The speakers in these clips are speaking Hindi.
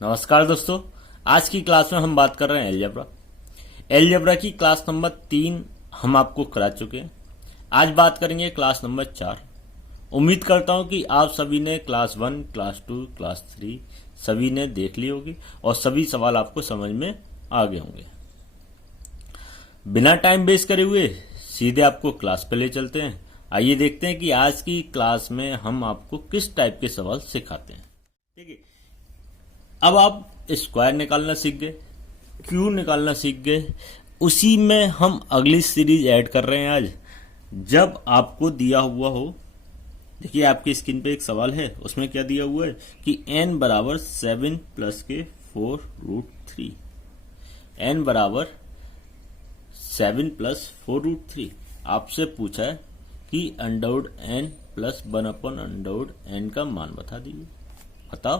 नमस्कार दोस्तों। आज की क्लास में हम बात कर रहे हैं एलजेब्रा की क्लास नंबर 3 हम आपको करा चुके हैं। आज बात करेंगे क्लास नंबर 4। उम्मीद करता हूं कि आप सभी ने क्लास 1, क्लास 2, क्लास 3 सभी ने देख ली होगी और सभी सवाल आपको समझ में आ गए होंगे। बिना टाइम वेस्ट करे हुए सीधे आपको क्लास पे ले चलते हैं। आइए देखते हैं कि आज की क्लास में हम आपको किस टाइप के सवाल सिखाते हैं। ठीक है, अब आप स्क्वायर निकालना सीख गए, क्यू निकालना सीख गए। उसी में हम अगली सीरीज ऐड कर रहे हैं आज। जब आपको दिया हुआ हो, देखिए आपकी स्क्रीन पे एक सवाल है, उसमें क्या दिया हुआ है कि n बराबर 7 प्लस के 4√3, n बराबर 7 प्लस 4√3। आपसे पूछा है कि अंडरवुड n प्लस 1/√n का मान बता दीजिए। बताओ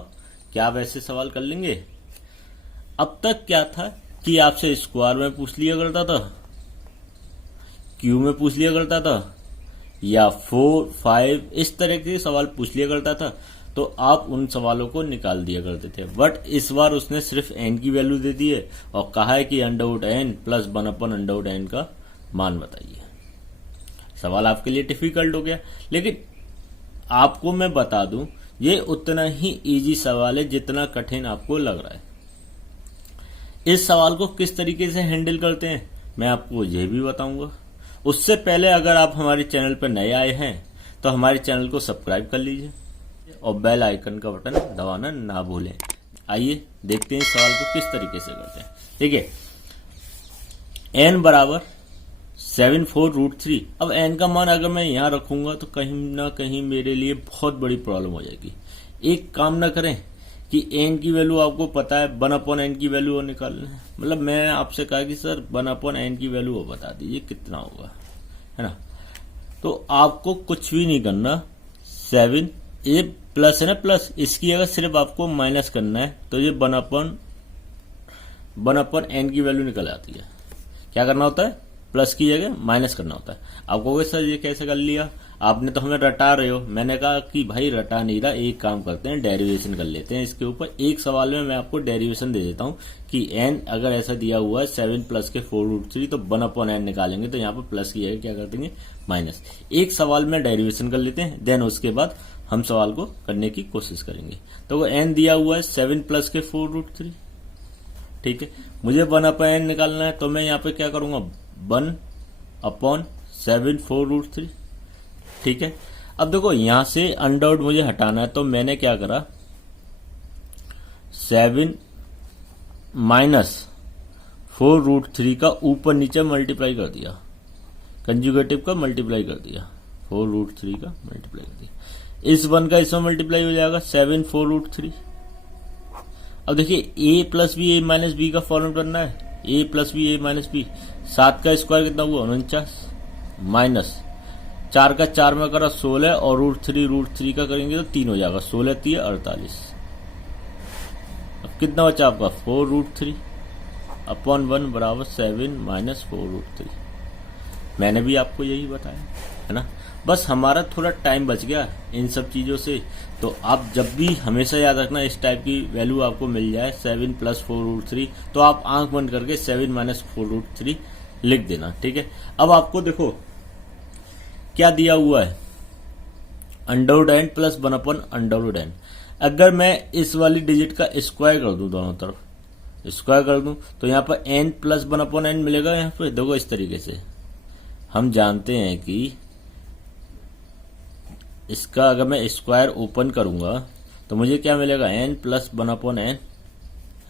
क्या आप ऐसे सवाल कर लेंगे? अब तक क्या था कि आपसे स्क्वायर में पूछ लिया करता था, क्यू में पूछ लिया करता था, या 4, 5 इस तरह के सवाल पूछ लिया करता था, तो आप उन सवालों को निकाल दिया करते थे। बट इस बार उसने सिर्फ n की वैल्यू दे दी है और कहा है कि अंडरवुड n प्लस 1/√n का मान बताइए। सवाल आपके लिए डिफिकल्ट हो गया, लेकिन आपको मैं बता दूं ये उतना ही इजी सवाल है जितना कठिन आपको लग रहा है। इस सवाल को किस तरीके से हैंडल करते हैं मैं आपको यह भी बताऊंगा। उससे पहले अगर आप हमारे चैनल पर नए आए हैं तो हमारे चैनल को सब्सक्राइब कर लीजिए और बेल आइकन का बटन दबाना ना भूलें। आइए देखते हैं इस सवाल को किस तरीके से करते हैं। देखिए n बराबर 7 4√3। अब n का मान अगर मैं यहाँ रखूंगा तो कहीं ना कहीं मेरे लिए बहुत बड़ी प्रॉब्लम हो जाएगी। एक काम ना करें कि n की वैल्यू आपको पता है 1/n की वैल्यू निकालना है। मतलब मैं आपसे कहा कि सर 1/n की वैल्यू बता दीजिए कितना होगा, है ना। तो आपको कुछ भी नहीं करना। 7 ये प्लस है ना, प्लस इसकी अगर सिर्फ आपको माइनस करना है तो ये 1/n की वैल्यू निकल आती है। क्या करना होता है? प्लस की जगह माइनस करना होता है। आप कहोगे सर ये कैसे कर लिया, आपने तो हमें रटा रहे हो। मैंने कहा कि भाई रटा नहीं रहा, एक काम करते हैं डेरिवेशन कर लेते हैं इसके ऊपर। एक सवाल में मैं आपको डेरिवेशन दे देता हूँ कि n अगर ऐसा दिया हुआ है 7 प्लस के 4√3 तो 1/n निकालेंगे तो यहाँ पर प्लस की जगह क्या कर देंगे, माइनस। एक सवाल में डेरिवेशन कर लेते हैं, देन उसके बाद हम सवाल को करने की कोशिश करेंगे। तो वो n दिया हुआ है 7 प्लस के 4√3, ठीक है। मुझे 1/n निकालना है तो मैं यहाँ पे क्या करूंगा, 1/7 4√3, ठीक है। अब देखो यहां से अंडरवुड मुझे हटाना है तो मैंने क्या करा, 7 माइनस 4√3 का ऊपर नीचे मल्टीप्लाई कर दिया, कंजुगेटिव का मल्टीप्लाई कर दिया, 4√3 का मल्टीप्लाई कर दिया। इस 1 का इसमें मल्टीप्लाई हो जाएगा 7 4√3। अब देखिए a plus B A minus B का फॉर्म करना है, a plus B A minus B. 7 का स्क्वायर कितना हुआ, 49, माइनस 4 का 4 में करा 16 और √3 का करेंगे तो 3 हो जाएगा, 16 3 48। अब कितना बचा आपका 4√3 अपॉन 1 बराबर 7 माइनस 4√3। मैंने भी आपको यही बताया है ना। बस हमारा थोड़ा टाइम बच गया इन सब चीजों से। तो आप जब भी हमेशा याद रखना इस टाइप की वैल्यू आपको मिल जाए 7 प्लस 4√3 तो आप आंख बंद करके 7 माइनस 4√3 लिख देना, ठीक है। अब आपको देखो क्या दिया हुआ है, अंडरवुड n प्लस 1/√n। अगर मैं इस वाली डिजिट का स्क्वायर कर दूं, दोनों तरफ स्क्वायर कर दूं तो यहाँ पर n प्लस 1/n मिलेगा। यहाँ पे देखो इस तरीके से हम जानते हैं कि इसका अगर मैं स्क्वायर ओपन करूंगा तो मुझे क्या मिलेगा, n प्लस 1/n, है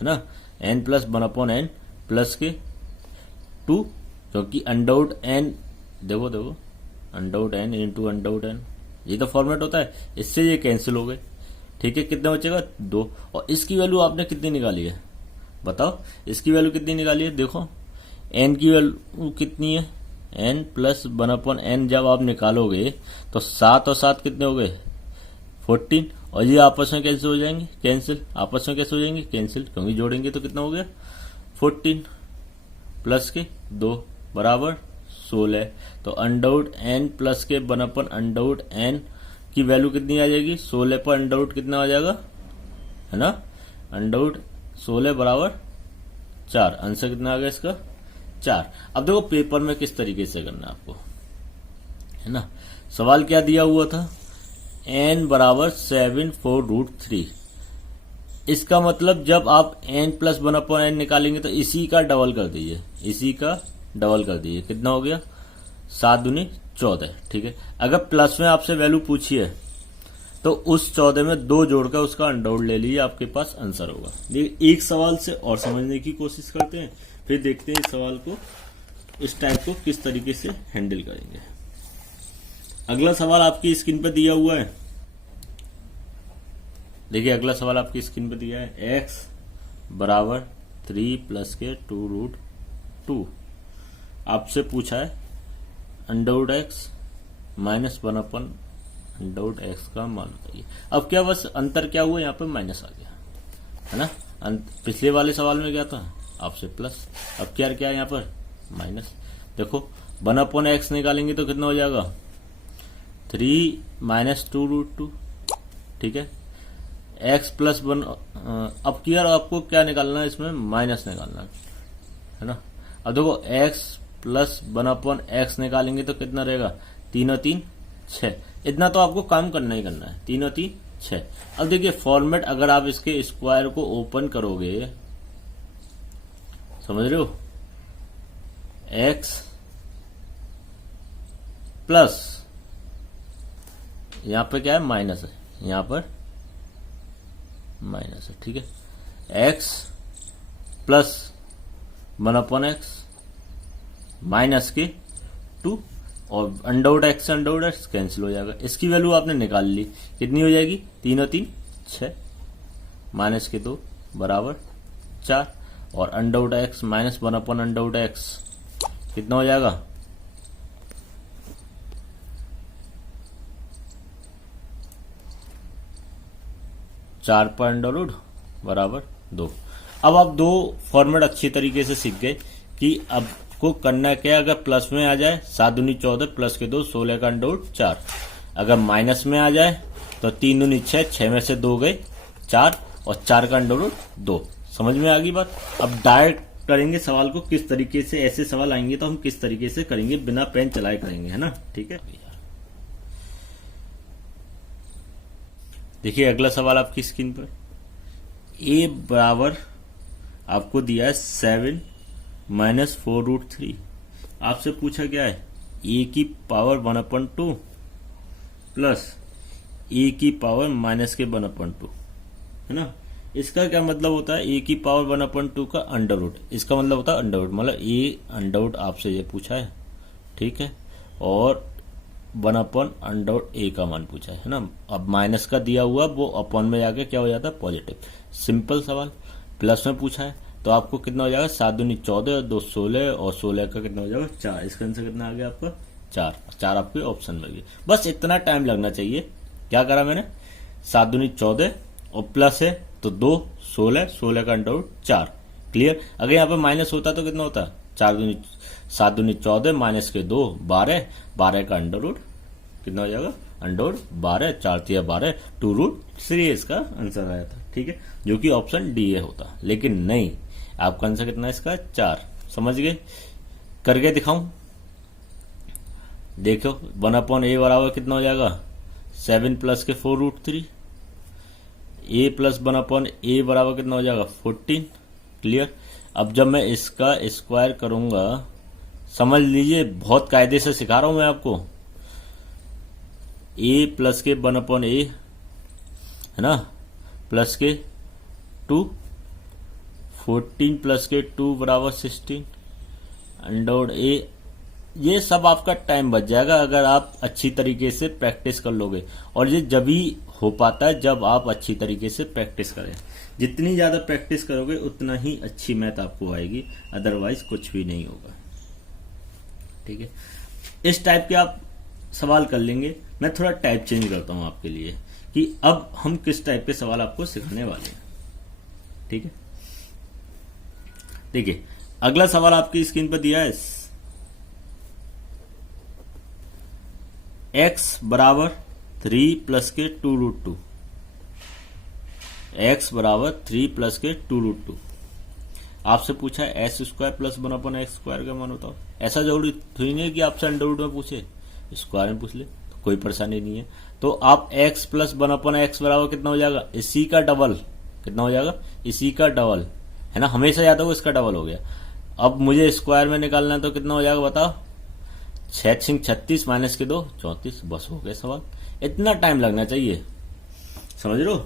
ना, n प्लस 1/n प्लस के 2, क्योंकि अंडरवुड n, देखो under root n into under root n, ये तो फॉर्मेट होता है। इससे ये कैंसिल हो गए, ठीक है। कितना बचेगा, 2। और इसकी वैल्यू आपने कितनी निकाली है, बताओ इसकी वैल्यू कितनी निकाली है। देखो n की वैल्यू कितनी है, n प्लस 1/n जब आप निकालोगे तो 7 और 7 कितने हो गए, 14। और ये आपस में कैंसिल हो जाएंगे, कैंसिल, आपस में कैसे हो जाएंगे, कैंसिल, क्योंकि जोड़ेंगे तो कितना हो गया 14 प्लस के 2 बराबर 16। तो अंडरवुड n प्लस के 1/√n की वैल्यू कितनी आ जाएगी, 16 पर अंडरवुड कितना आ जाएगा, है ना, अंडर रूट 16 बराबर 4। आंसर कितना आ गया इसका 4। अब देखो पेपर में किस तरीके से करना है आपको, है ना। सवाल क्या दिया हुआ था, n बराबर 7 4 रूट 3। इसका मतलब जब आप n प्लस 1/n निकालेंगे तो इसी का डबल कर दीजिए, इसी का डबल कर दीजिए। कितना हो गया 7 दूनी 14। ठीक है, अगर प्लस में आपसे वैल्यू पूछी है तो उस 14 में 2 जोड़कर उसका अंडर ले लीजिए, आपके पास आंसर होगा। देखिए एक सवाल से और समझने की कोशिश करते हैं, फिर देखते हैं इस सवाल को, इस टाइप को किस तरीके से हैंडल करेंगे। अगला सवाल आपकी स्क्रीन पर दिया हुआ है। देखिए अगला सवाल आपकी स्क्रीन पर दिया है, x बराबर 3 प्लस के 2 रूट 2। आपसे पूछा है अंडर रूट एक्स माइनस 1/अंडर रूट एक्स का मान बताइए। अब क्या बस अंतर क्या हुआ, यहाँ पे माइनस आ गया, है ना। पिछले वाले सवाल में क्या था आपसे प्लस, अब क्या क्या यहाँ पर माइनस। देखो 1/x निकालेंगे तो कितना हो जाएगा 3 माइनस 2 रूट 2। ठीक है, x प्लस 1। अब क्या आपको क्या निकालना है, इसमें माइनस निकालना है ना। अब देखो x प्लस 1/x निकालेंगे तो कितना रहेगा 3 और 3 6। इतना तो आपको काम करना ही करना है, 3 और 3 6। अब देखिए फॉर्मेट अगर आप इसके स्क्वायर को ओपन करोगे, समझ रहे हो, x प्लस यहां पे क्या है माइनस है, यहां पर माइनस है। ठीक है, x प्लस 1/x माइनस के 2 और under root X under root X cancel हो जाएगा। इसकी वैल्यू आपने निकाल ली, कितनी हो जाएगी 3 और 3 6 माइनस के 2 बराबर 4 और अंडर रूट एक्स माइनस 1/अंडर रूट एक्स कितना हो जाएगा 4 पर अंडर रूट बराबर 2। अब आप दो फॉर्मेट अच्छी तरीके से सीख गए कि अब को करना क्या है। अगर प्लस में आ जाए 7 दूनी 14 प्लस के 2 16 का अंडर रूट 4। अगर माइनस में आ जाए तो 3 दूनी 6 6 में से 2 गए 4 और 4 का अंडर रूट 2। समझ में आ गई बात। अब डायरेक्ट करेंगे सवाल को किस तरीके से, ऐसे सवाल आएंगे तो हम किस तरीके से करेंगे, बिना पेन चलाए करेंगे, है ना। ठीक है, देखिए अगला सवाल आपकी स्क्रीन पर, a बराबर आपको दिया है 7 माइनस 4 रूट 3। आपसे पूछा क्या है a की पावर 1/2 प्लस a की पावर माइनस के 1/2, है ना। इसका क्या मतलब होता है, a की पावर 1/2 का अंडर रूट, इसका मतलब होता है अंडर रूट, मतलब a अंडर रूट आपसे ये पूछा है। ठीक है, और 1/√a का मान पूछा है ना। अब माइनस का दिया हुआ वो अपॉन में जाके क्या हो जाता है पॉजिटिव। सिंपल सवाल। प्लस में पूछा है तो आपको कितना हो जाएगा 7 दूनी 14 2 16 और 16 का कितना हो जाएगा 4। इसका आंसर कितना आ गया आपका 4 आपके ऑप्शन में गई। बस इतना टाइम लगना चाहिए। क्या करा मैंने 7 दूनी 14 और प्लस है तो 2 16 16 का अंडर रूट 4। क्लियर। अगर यहाँ पे माइनस होता तो कितना होता 7 दूनी 14 माइनस के 2 12 12 का अंडर रूट कितना हो जाएगा अंडर रूट 12 4 3 12 2 रूट 3 इसका आंसर आया था। ठीक है, जो कि ऑप्शन डी ए होता, लेकिन नहीं, आपका आंसर कितना है इसका 4। समझ गए, करके दिखाऊं। देखो 1/a बराबर कितना हो जाएगा 7 प्लस के 4 रूट 3। a प्लस 1/a बराबर कितना हो जाएगा 14। क्लियर। अब जब मैं इसका स्क्वायर करूंगा, समझ लीजिए बहुत कायदे से सिखा रहा हूं मैं आपको। a प्लस के 1/a है ना, प्लस के 2 14 प्लस के 2 बराबर 16 अंडर a। ये सब आपका टाइम बच जाएगा अगर आप अच्छी तरीके से प्रैक्टिस कर लोगे, और ये जब ही हो पाता है जब आप अच्छी तरीके से प्रैक्टिस करें। जितनी ज्यादा प्रैक्टिस करोगे उतना ही अच्छी मैथ आपको आएगी, अदरवाइज कुछ भी नहीं होगा। ठीक है, इस टाइप के आप सवाल कर लेंगे। मैं थोड़ा टाइप चेंज करता हूं आपके लिए कि अब हम किस टाइप के सवाल आपको सिखाने वाले हैं। ठीक है, देखिए अगला सवाल आपकी स्क्रीन पर दिया है, x बराबर 3 प्लस के 2 रूट 2। x बराबर 3 प्लस के 2√2। आपसे पूछा है S square plus 1/x square का मान बताओ। ऐसा जरूरी थोड़ी नहीं है कि आपसे अंडर रूट में पूछे, स्क्वायर में पूछ ले तो कोई परेशानी नहीं है। तो आप x प्लस 1/x बराबर कितना हो जाएगा, इसी का डबल। कितना हो जाएगा, इसी का डबल, है ना, हमेशा याद होगा इसका डबल हो गया। अब मुझे स्क्वायर में निकालना है तो कितना हो जाएगा बताओ, 6 36 माइनस के 2 34। बस हो गया सवाल। इतना टाइम लगना चाहिए, समझ लो।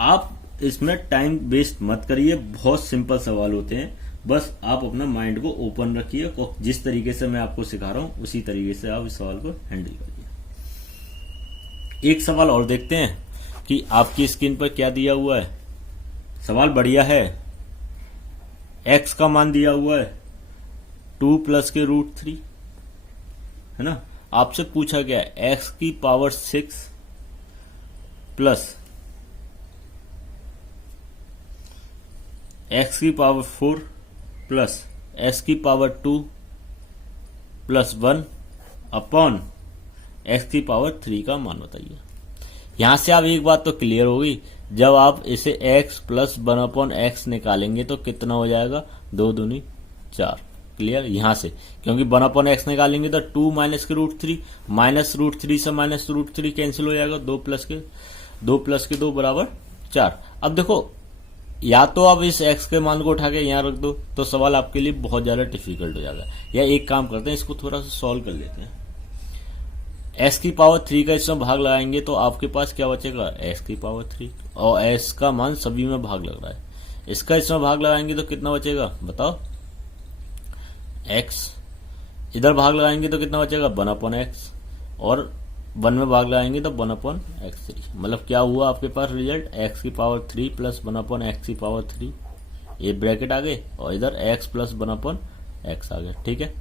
आप इसमें टाइम वेस्ट मत करिए, बहुत सिंपल सवाल होते हैं। बस आप अपना माइंड को ओपन रखिए और जिस तरीके से मैं आपको सिखा रहा हूं उसी तरीके से आप इस सवाल को हैंडल करिए। एक सवाल और देखते हैं कि आपकी स्क्रीन पर क्या दिया हुआ है। सवाल बढ़िया है। x का मान दिया हुआ है 2 प्लस के √3, है ना। आपसे पूछा गया है x की पावर 6 प्लस x की पावर 4 प्लस x की पावर 2 प्लस 1 अपॉन x की पावर 3 का मान बताइए। यहां से आप एक बात तो क्लियर होगी, जब आप इसे x प्लस 1/x निकालेंगे तो कितना हो जाएगा, 2 दूनी 4। क्लियर यहां से, क्योंकि 1/x निकालेंगे तो 2 माइनस के √3, माइनस √3 से माइनस √3 कैंसिल हो जाएगा, 2 प्लस के 2 बराबर 4। अब देखो, या तो आप इस x के मान को उठा के यहां रख दो तो सवाल आपके लिए बहुत ज्यादा डिफिकल्ट हो जाएगा। या एक काम करते हैं, इसको थोड़ा सा सॉल्व कर लेते हैं। x की पावर 3 का इसमें भाग लगाएंगे तो आपके पास क्या बचेगा, x की पावर 3, और s का मान सभी में भाग लग रहा है। इसका इसमें भाग लगाएंगे तो कितना बचेगा बताओ, x इधर भाग लगाएंगे तो कितना बचेगा, 1/x, और 1 में भाग लगाएंगे तो 1/x3। मतलब क्या हुआ आपके पास रिजल्ट, x की पावर 3 प्लस 1/x की पावर 3, ये ब्रैकेट आ गए, और इधर x प्लस 1/x आ गया। ठीक है,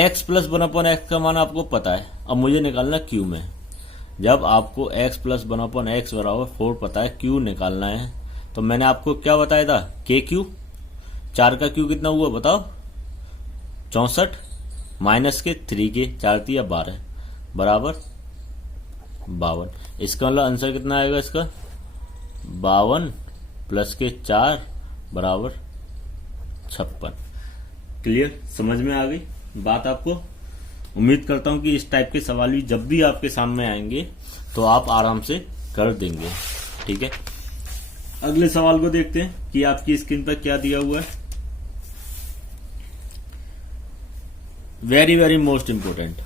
x प्लस 1/x का मान आपको पता है। अब मुझे निकालना q में। जब आपको x प्लस 1/x बराबर 4 पता है, q निकालना है, तो मैंने आपको क्या बताया था, kq। 4 का q कितना हुआ बताओ, 64 माइनस के 3 के 4 3 12 बराबर 52। इसका मतलब आंसर कितना आएगा इसका, 52 प्लस के 4 बराबर 56। क्लियर, समझ में आ गई बात आपको। उम्मीद करता हूं कि इस टाइप के सवाल भी जब भी आपके सामने आएंगे तो आप आराम से कर देंगे। ठीक है, अगले सवाल को देखते हैं कि आपकी स्क्रीन पर क्या दिया हुआ है। Very very most important,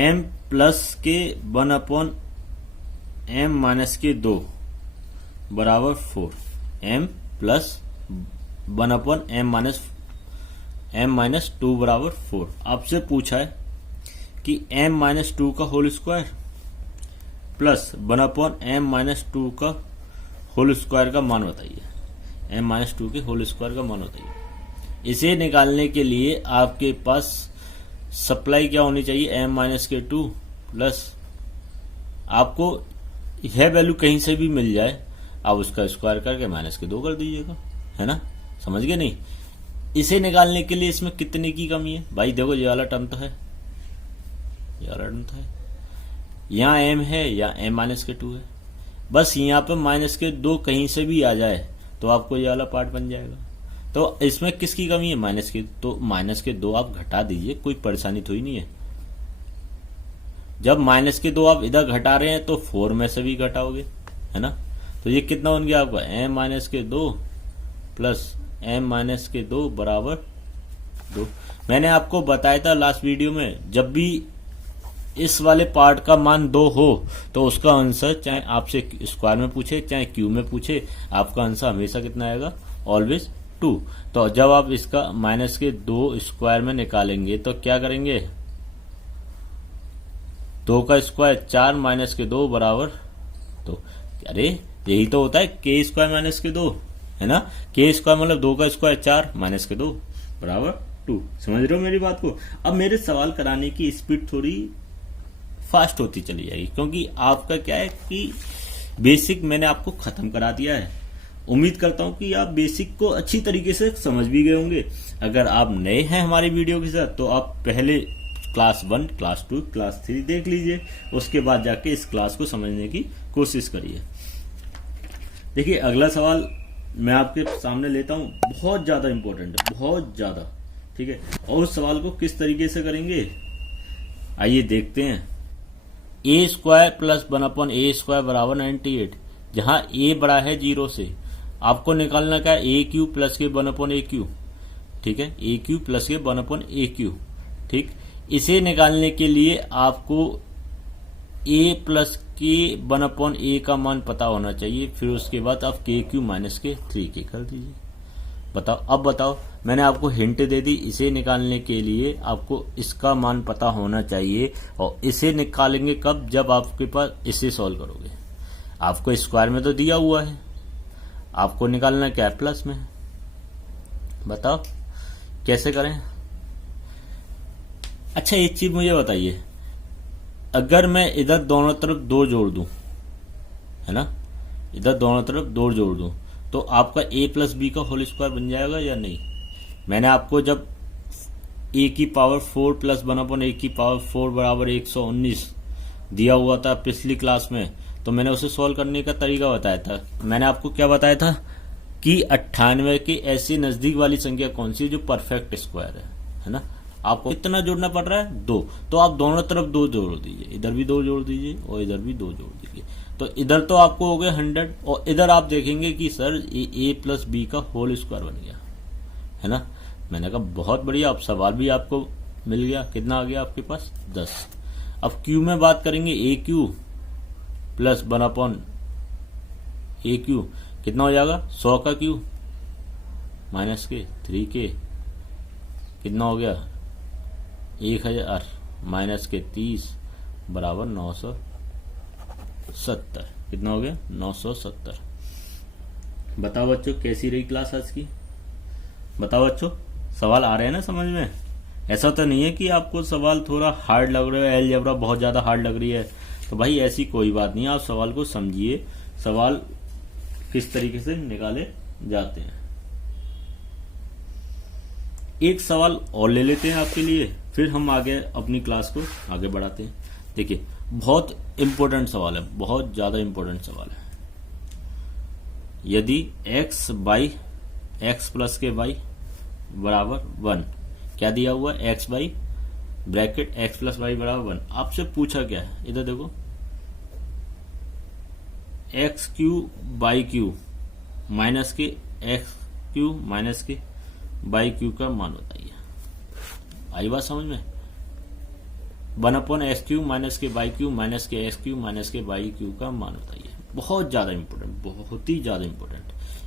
m plus के 1/m माइनस के 2 बराबर 4। m प्लस 1/m माइनस 2 बराबर 4। आपसे पूछा है कि m माइनस 2 का whole square plus 1/m minus 2 का होल स्क्वायर का मान बताइए। m माइनस 2 के होल स्क्वायर का मान बताइए। इसे निकालने के लिए आपके पास सप्लाई क्या होनी चाहिए, m माइनस के 2 प्लस, आपको यह वैल्यू कहीं से भी मिल जाए, आप उसका स्क्वायर करके माइनस के 2 कर दीजिएगा, है ना। समझ गए नहीं। इसे निकालने के लिए इसमें कितने की कमी है भाई, देखो ये वाला टर्म तो है, ये वाला टर्म तो है, यहाँ m है या m माइनस के 2 है। बस यहाँ पे माइनस के 2 कहीं से भी आ जाए तो आपको ये वाला पार्ट बन जाएगा। तो इसमें किसकी कमी है, माइनस की, तो माइनस के 2 आप घटा दीजिए, कोई परेशानी तो ही नहीं है। जब माइनस के 2 आप इधर घटा रहे हैं तो 4 में से भी घटाओगे, है ना। तो ये कितना बन गया आपका, m माइनस के 2 प्लस m माइनस के 2 बराबर 2। मैंने आपको बताया था लास्ट वीडियो में, जब भी इस वाले पार्ट का मान 2 हो तो उसका आंसर चाहे आपसे स्क्वायर में पूछे चाहे क्यू में पूछे, आपका आंसर हमेशा कितना आएगा, ऑलवेज 2। तो जब आप इसका माइनस के 2 स्क्वायर में निकालेंगे तो क्या करेंगे, 2 का स्क्वायर 4 माइनस के 2 बराबर 2। अरे यही तो होता है के स्क्वायर माइनस के 2, है ना। के स्क्वायर मतलब 2 का स्क्वायर 4 माइनस के 2 बराबर 2। समझ रहे हो मेरी बात को। अब मेरे सवाल कराने की स्पीड थोड़ी फास्ट होती चली जाएगी, क्योंकि आपका क्या है कि बेसिक मैंने आपको खत्म करा दिया है। उम्मीद करता हूं कि आप बेसिक को अच्छी तरीके से समझ भी गए होंगे। अगर आप नए हैं हमारी वीडियो के साथ तो आप पहले क्लास 1, क्लास 2, क्लास 3 देख लीजिए, उसके बाद जाके इस क्लास को समझने की कोशिश करिए। देखिए अगला सवाल मैं आपके सामने लेता हूं, बहुत ज्यादा इंपॉर्टेंट है, बहुत ज्यादा। ठीक है, और उस सवाल को किस तरीके से करेंगे आइए देखते हैं। ए स्क्वायर प्लस 1 ए स्क्वायर बराबर 98, जहां ए बड़ा है 0 से। आपको निकालना क्या, ए क्यू प्लस के 1 ए क्यू। ठीक है, ए क्यू प्लस के 1 ए क्यू। ठीक, इसे निकालने के लिए आपको ए प्लस के 1 ए का मान पता होना चाहिए। फिर उसके बाद आप के क्यू माइनस के 3k कर दीजिए। बताओ, अब बताओ, मैंने आपको हिंट दे दी। इसे निकालने के लिए आपको इसका मान पता होना चाहिए, और इसे निकालेंगे कब, जब आपके पास इसे सॉल्व करोगे। आपको स्क्वायर में तो दिया हुआ है, आपको निकालना क्या है, प्लस में। बताओ कैसे करें। अच्छा एक चीज मुझे बताइए, अगर मैं इधर दोनों तरफ 2 जोड़ दूं, है ना, इधर दोनों तरफ 2 जोड़ दूं, तो आपका a प्लस बी का होल स्क्वायर बन जाएगा या नहीं। मैंने आपको जब a की पावर 4 प्लस 1 a की पावर 4 बराबर 119 दिया हुआ था पिछली क्लास में, तो मैंने उसे सॉल्व करने का तरीका बताया था। मैंने आपको क्या बताया था कि 98 की ऐसी नजदीक वाली संख्या कौन सी है जो परफेक्ट स्क्वायर है ना। आपको कितना जोड़ना पड़ रहा है, 2। तो आप दोनों तरफ 2 जोड़ दीजिए, इधर भी 2 जोड़ दीजिए और इधर भी 2 जोड़ दीजिए। तो इधर तो आपको हो गया 100, और इधर आप देखेंगे कि सर ए प्लस बी का होल स्क्वायर बन गया, है ना। मैंने कहा बहुत बढ़िया, अब सवाल भी आपको मिल गया। कितना आ गया आपके पास, 10। अब क्यू में बात करेंगे, ए क्यू प्लस 1 ए क्यू कितना हो जाएगा, 100 का क्यू माइनस के 3k कितना हो गया, 1000 माइनस के 30 बराबर 970। कितना हो गया, 970। बताओ बच्चों कैसी रही क्लास आज की। बताओ बच्चों, सवाल आ रहे हैं ना समझ में। ऐसा तो नहीं है कि आपको सवाल थोड़ा हार्ड लग रहा है, अलजेब्रा बहुत ज्यादा हार्ड लग रही है। तो भाई ऐसी कोई बात नहीं, आप सवाल को समझिए, सवाल किस तरीके से निकाले जाते हैं। एक सवाल और ले लेते हैं आपके लिए, फिर हम आगे अपनी क्लास को आगे बढ़ाते हैं। देखिए बहुत इंपॉर्टेंट सवाल है, बहुत ज्यादा इंपॉर्टेंट सवाल है। यदि x बाई एक्स प्लस के y बराबर 1, क्या दिया हुआ है, x by bracket x plus Y बराबर 1। आपसे पूछा क्या है, इधर देखो, X Q by Q minus के एक्स क्यू माइनस के बाई क्यू का मान बताइए। आई बात समझ में। 1/x क्यू माइनस के बाई क्यू माइनस के एक्स क्यू माइनस के बाई क्यू का मान बताइए। बहुत ज्यादा इंपॉर्टेंट, बहुत ही ज्यादा इंपॉर्टेंट।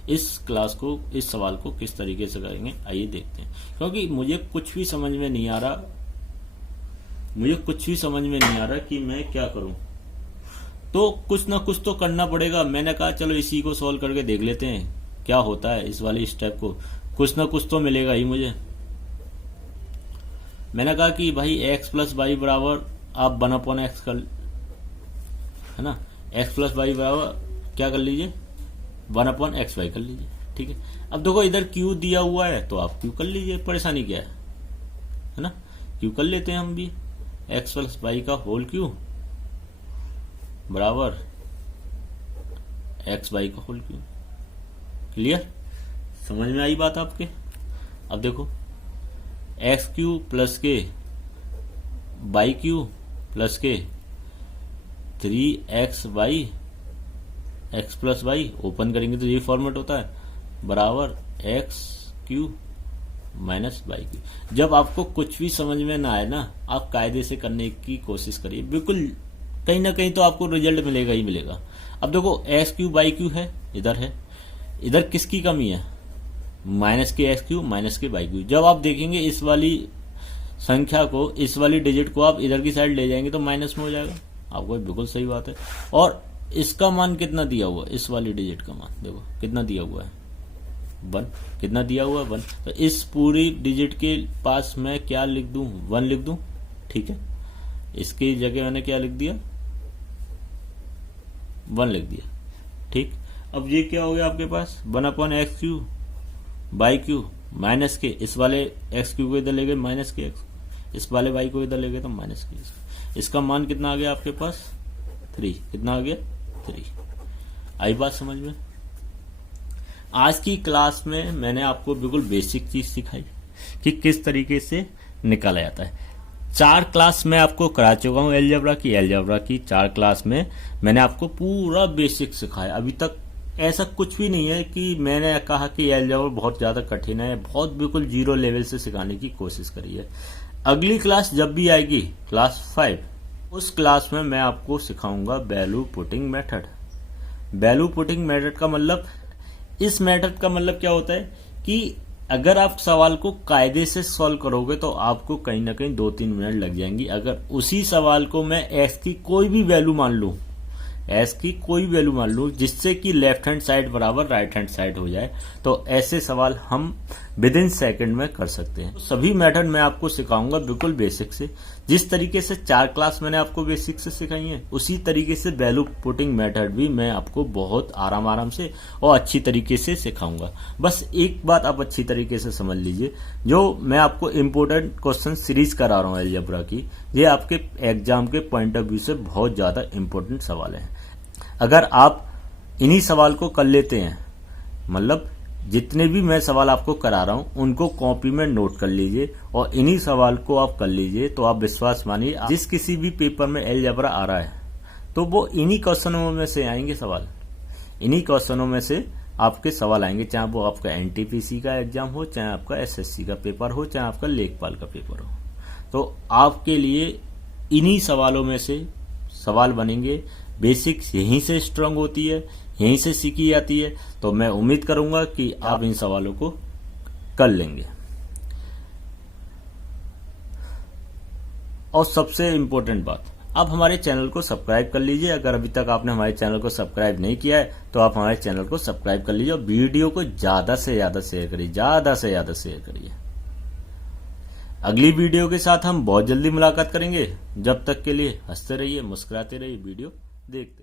इस क्लास को, इस सवाल को किस तरीके से करेंगे आइए देखते हैं, क्योंकि मुझे कुछ भी समझ में नहीं आ रहा, कि मैं क्या करूं। तो कुछ ना कुछ तो करना पड़ेगा। मैंने कहा चलो इसी को सॉल्व करके देख लेते हैं क्या होता है, इस वाली स्टेप को, कुछ ना कुछ तो मिलेगा ही मुझे। मैंने कहा कि भाई x प्लस वाई बराबर आप 1/x कर, है ना, x प्लस वाई बराबर क्या कर लीजिए, 1/xy कर लीजिए। ठीक है, अब देखो इधर q दिया हुआ है तो आप q कर लीजिए, परेशानी क्या है ना। q कर लेते हैं हम भी, x प्लस वाई का होल q बराबर एक्स वाई का होल क्यू। क्लियर, समझ में आई बात आपके। अब देखो एक्स क्यू प्लस के बाई क्यू प्लस के 3x Y X plus Y, open करेंगे तो ये फॉर्मेट होता है, बराबर X Q minus by Q. जब आपको कुछ भी समझ में ना आए ना, आप कायदे से करने की कोशिश करिए, बिल्कुल कहीं ना कहीं तो आपको रिजल्ट मिलेगा ही मिलेगा। अब देखो एक्स क्यू बाई क्यू है, इधर है, इधर किसकी कमी है, माइनस के एक्स क्यू माइनस के बाई क्यू। जब आप देखेंगे इस वाली संख्या को, इस वाली डिजिट को आप इधर की साइड ले जाएंगे तो माइनस में हो जाएगा। आपको बिल्कुल सही बात है। और इसका मान कितना दिया हुआ है, इस वाली डिजिट का मान देखो कितना दिया हुआ है, 1। कितना दिया हुआ है, 1। तो इस पूरी डिजिट के पास मैं क्या लिख दूं, 1 लिख दूं। ठीक है, इसकी जगह मैंने क्या लिख दिया, 1 लिख दिया। ठीक, अब ये क्या हो गया आपके पास, 1/x Q by Q minus के, इस वाले एक्स क्यू को इधर ले गए माइनस के एक्स, इस वाले वाई को इधर ले गए तो माइनस के एक्स। इसका मान कितना आ गया आपके पास, 3। कितना आ गया, 3। आई बात समझ में। आज की क्लास में मैंने आपको बिल्कुल बेसिक चीज सिखाई कि किस तरीके से निकाला जाता है। 4 क्लास मैं आपको करा चुका हूँ एलजेब्रा की 4 क्लास में मैंने आपको पूरा बेसिक सिखाया। अभी तक ऐसा कुछ भी नहीं है कि मैंने कहा कि एलजेब्रा बहुत ज्यादा कठिन है, बहुत बिल्कुल जीरो लेवल से सिखाने की कोशिश करी है। अगली क्लास जब भी आएगी क्लास 5, उस क्लास में मैं आपको सिखाऊंगा value putting method. Value putting method का मतलब, इस मेथड का मतलब क्या होता है कि अगर आप सवाल को कायदे से सॉल्व करोगे तो आपको कहीं ना कहीं 2-3 मिनट लग जाएंगी। अगर उसी सवाल को मैं एक्स की कोई भी वैल्यू मान लूं, जिससे कि लेफ्ट हैंड साइड बराबर राइट हैंड साइड हो जाए, तो ऐसे सवाल हम विद इन सेकेंड में कर सकते हैं। तो सभी मेथड मैं आपको सिखाऊंगा बिल्कुल बेसिक से। जिस तरीके से 4 क्लास मैंने आपको बेसिक से सिखाई है, उसी तरीके से वैल्यू पुटिंग मेथड भी मैं आपको बहुत आराम से और अच्छी तरीके से सिखाऊंगा। बस एक बात आप अच्छी तरीके से समझ लीजिए, जो मैं आपको इम्पोर्टेंट क्वेश्चन सीरीज करा रहा हूँ एलजेब्रा की, ये आपके एग्जाम के पॉइंट ऑफ व्यू से बहुत ज्यादा इम्पोर्टेंट सवाल है। अगर आप इन्हीं सवाल को कर लेते हैं, मतलब जितने भी मैं सवाल आपको करा रहा हूं उनको कॉपी में नोट कर लीजिए और इन्हीं सवाल को आप कर लीजिए, तो आप विश्वास मानिए जिस किसी भी पेपर में एलजेब्रा आ रहा है तो वो इन्हीं क्वेश्चनों में से आएंगे सवाल। इन्हीं क्वेश्चनों में से आपके सवाल आएंगे, चाहे वो आपका एनटीपीसी का एग्जाम हो, चाहे आपका एसएससी का पेपर हो, चाहे आपका लेखपाल का पेपर हो। तो आपके लिए इन्हीं सवालों में से सवाल बनेंगे। बेसिक्स यहीं से स्ट्रांग होती है, यहीं से सीखी जाती है। तो मैं उम्मीद करूंगा कि आप इन सवालों को कर लेंगे। और सबसे इम्पोर्टेंट बात, आप हमारे चैनल को सब्सक्राइब कर लीजिए। अगर अभी तक आपने हमारे चैनल को सब्सक्राइब नहीं किया है तो आप हमारे चैनल को सब्सक्राइब कर लीजिए और वीडियो को ज्यादा से ज्यादा शेयर करिए। अगली वीडियो के साथ हम बहुत जल्दी मुलाकात करेंगे। जब तक के लिए हंसते रहिए, मुस्कुराते रहिए, वीडियो देखते